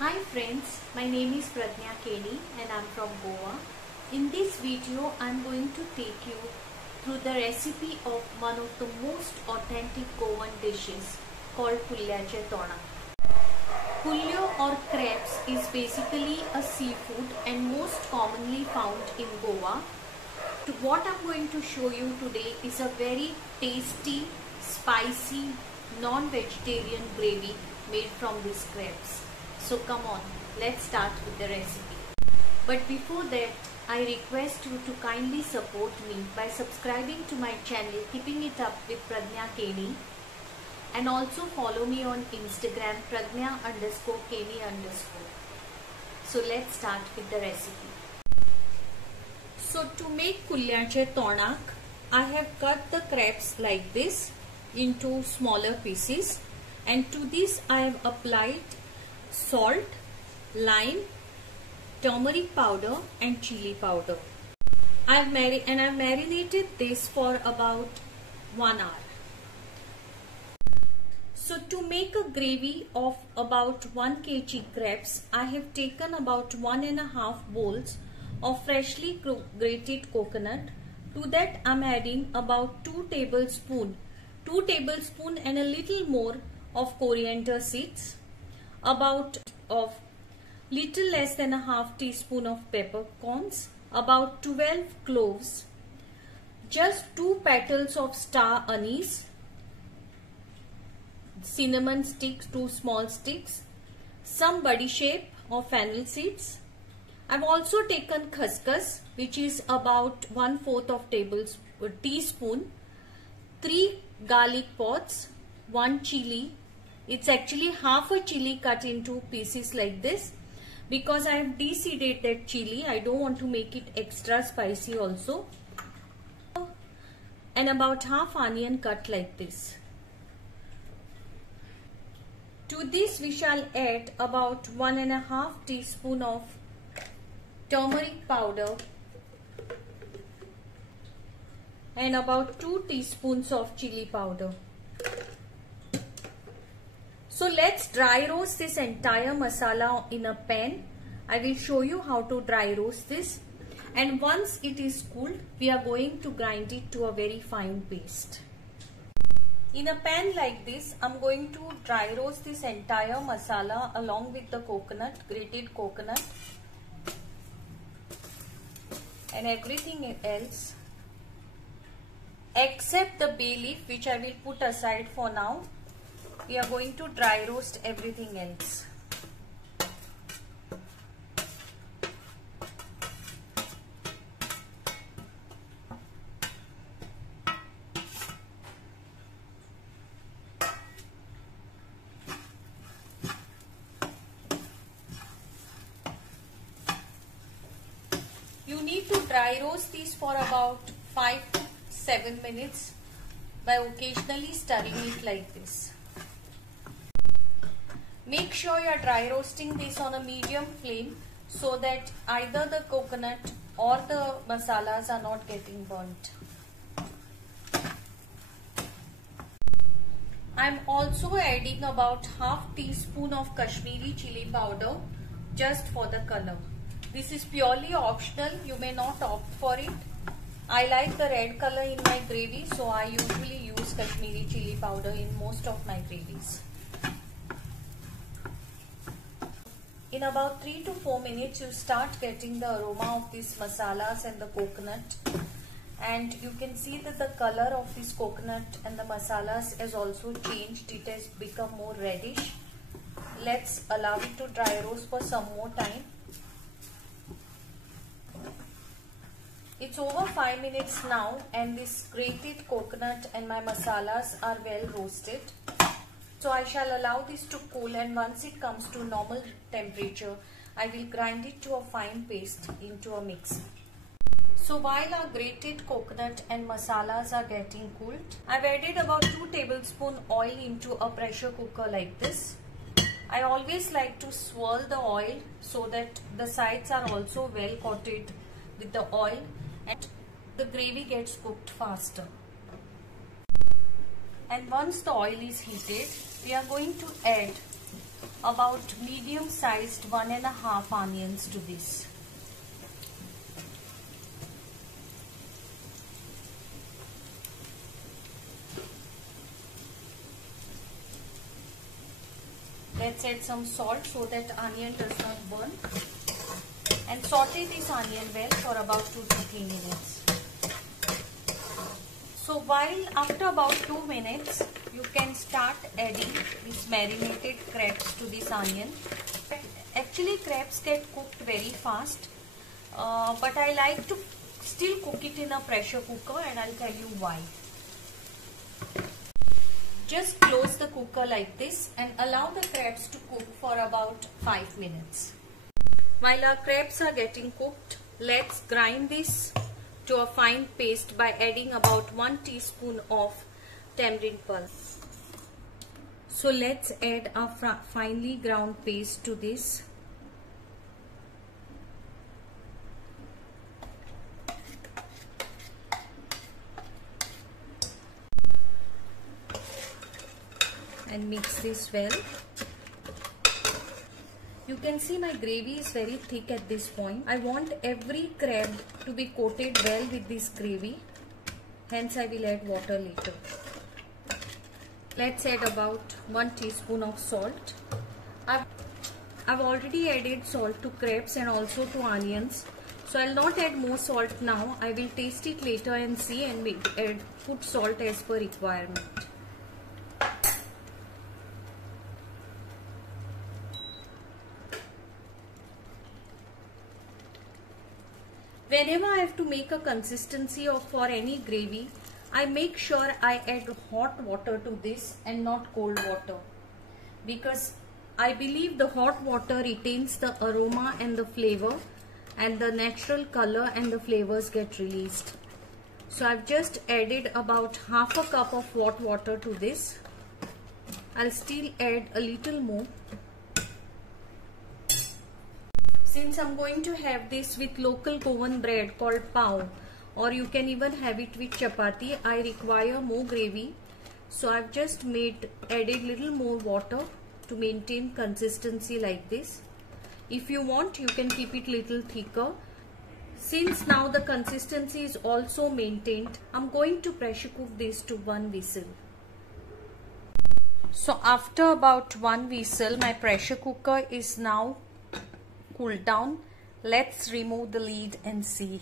Hi friends, my name is Kullyache Tonak and I'm from Goa. In this video, I'm going to take you through the recipe of one of the most authentic Goan dishes called Kullyache Tonak. Kulyo or crepes is basically a seafood and most commonly found in Goa. What I'm going to show you today is a very tasty, spicy, non-vegetarian gravy made from these crepes. So come on, let's start with the recipe. But before that, I request you to kindly support me by subscribing to my channel, Keeping It Up with Kullyache Tonak, and also follow me on Instagram, pragnya_keni_. So let's start with the recipe. So to make Kullyache Tonak, I have cut the crepes like this into smaller pieces, and to this I have applied salt, lime, turmeric powder and chili powder. I've marinated this for about 1 hour. So to make a gravy of about 1 kg crepes, I have taken about 1.5 bowls of freshly grated coconut. To that I'm adding about 2 tablespoons and a little more of coriander seeds, about of little less than a half teaspoon of peppercorns, about 12 cloves, just 2 petals of star anise, cinnamon sticks, 2 small sticks, some body-shape or fennel seeds. I've also taken khaskhas, which is about 1/4 of teaspoon, 3 garlic pods, 1 chili. It's actually half a chili cut into pieces like this, because I have de-seeded that chili. I don't want to make it extra spicy also. And about half onion cut like this. To this we shall add about 1.5 teaspoon of turmeric powder and about 2 teaspoons of chili powder. So let's dry roast this entire masala in a pan. I will show you how to dry roast this, and once it is cooled, we are going to grind it to a very fine paste. In a pan like this, I'm going to dry roast this entire masala along with the coconut, grated coconut, and everything else except the bay leaf, which I will put aside for now. We are going to dry roast everything else. You need to dry roast these for about 5 to 7 minutes by occasionally stirring it like this. Make sure you are dry roasting this on a medium flame so that either the coconut or the masalas are not getting burnt. I am also adding about half teaspoon of Kashmiri chili powder just for the color. This is purely optional. You may not opt for it. I like the red color in my gravy, so I usually use Kashmiri chili powder in most of my gravies. In about 3 to 4 minutes, you start getting the aroma of these masalas and the coconut, and you can see that the color of this coconut and the masalas has also changed. It has become more reddish. Let's allow it to dry roast for some more time. It's over 5 minutes now, and this grated coconut and my masalas are well roasted. So I shall allow this to cool, and once it comes to normal temperature, I will grind it to a fine paste into a mixer. So while our grated coconut and masalas are getting cooled, I've added about 2 tablespoons oil into a pressure cooker like this. I always like to swirl the oil so that the sides are also well coated with the oil and the gravy gets cooked faster. And once the oil is heated, we are going to add about medium sized 1.5 onions to this. Let's add some salt so that onion does not burn, and saute this onion well for about 2 to 3 minutes. So while after about 2 minutes, you can start adding these marinated crabs to this onion. Actually, crabs get cooked very fast, but I like to still cook it in a pressure cooker, and I'll tell you why. Just close the cooker like this and allow the crabs to cook for about 5 minutes. While our crabs are getting cooked, let's grind this to a fine paste by adding about 1 teaspoon of tamarind pulp. So let's add a finely ground paste to this. And mix this well. You can see my gravy is very thick at this point. I want every crab to be coated well with this gravy. Hence I will add water later. Let's add about 1 teaspoon of salt. I've already added salt to crabs and also to onions. So I'll not add more salt now. I will taste it later and see, and put salt as per requirement. Whenever I have to make a consistency for any gravy, I make sure I add hot water to this and not cold water, because I believe the hot water retains the aroma and the flavor, and the natural color and the flavors get released. So I've just added about half a cup of hot water to this. I'll still add a little more. Since I'm going to have this with local Goan bread called pav, or you can even have it with chapati, I require more gravy. So I've just added little more water to maintain consistency like this. If you want, you can keep it little thicker. Since now the consistency is also maintained, I'm going to pressure cook this to 1 whistle. So after about 1 whistle, my pressure cooker is now cooled down. Let's remove the lid and see.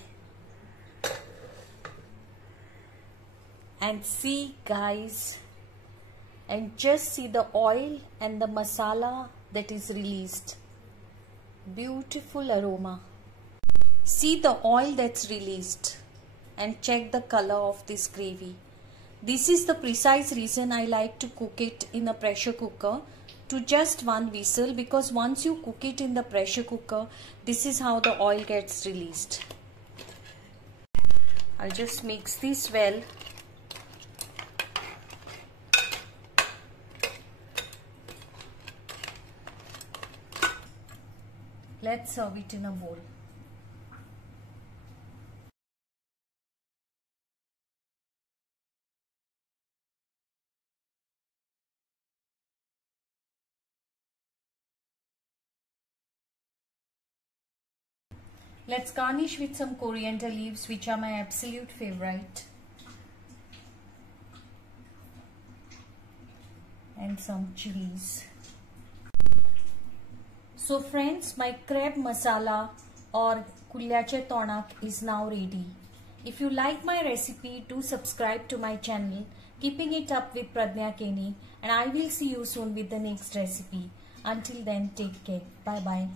And see, guys, and just see the oil and the masala that is released. Beautiful aroma. See the oil that's released, and check the color of this gravy. This is the precise reason I like to cook it in a pressure cooker to just 1 whistle, because once you cook it in the pressure cooker, this is how the oil gets released. I'll just mix this well. Let's serve it in a bowl. Let's garnish with some coriander leaves, which are my absolute favorite, and some chilies. So friends, my crab masala or Kullyache Tonak is now ready. If you like my recipe, do subscribe to my channel, Keeping It Up with Pradnya Keni, and I will see you soon with the next recipe. Until then, take care. Bye bye.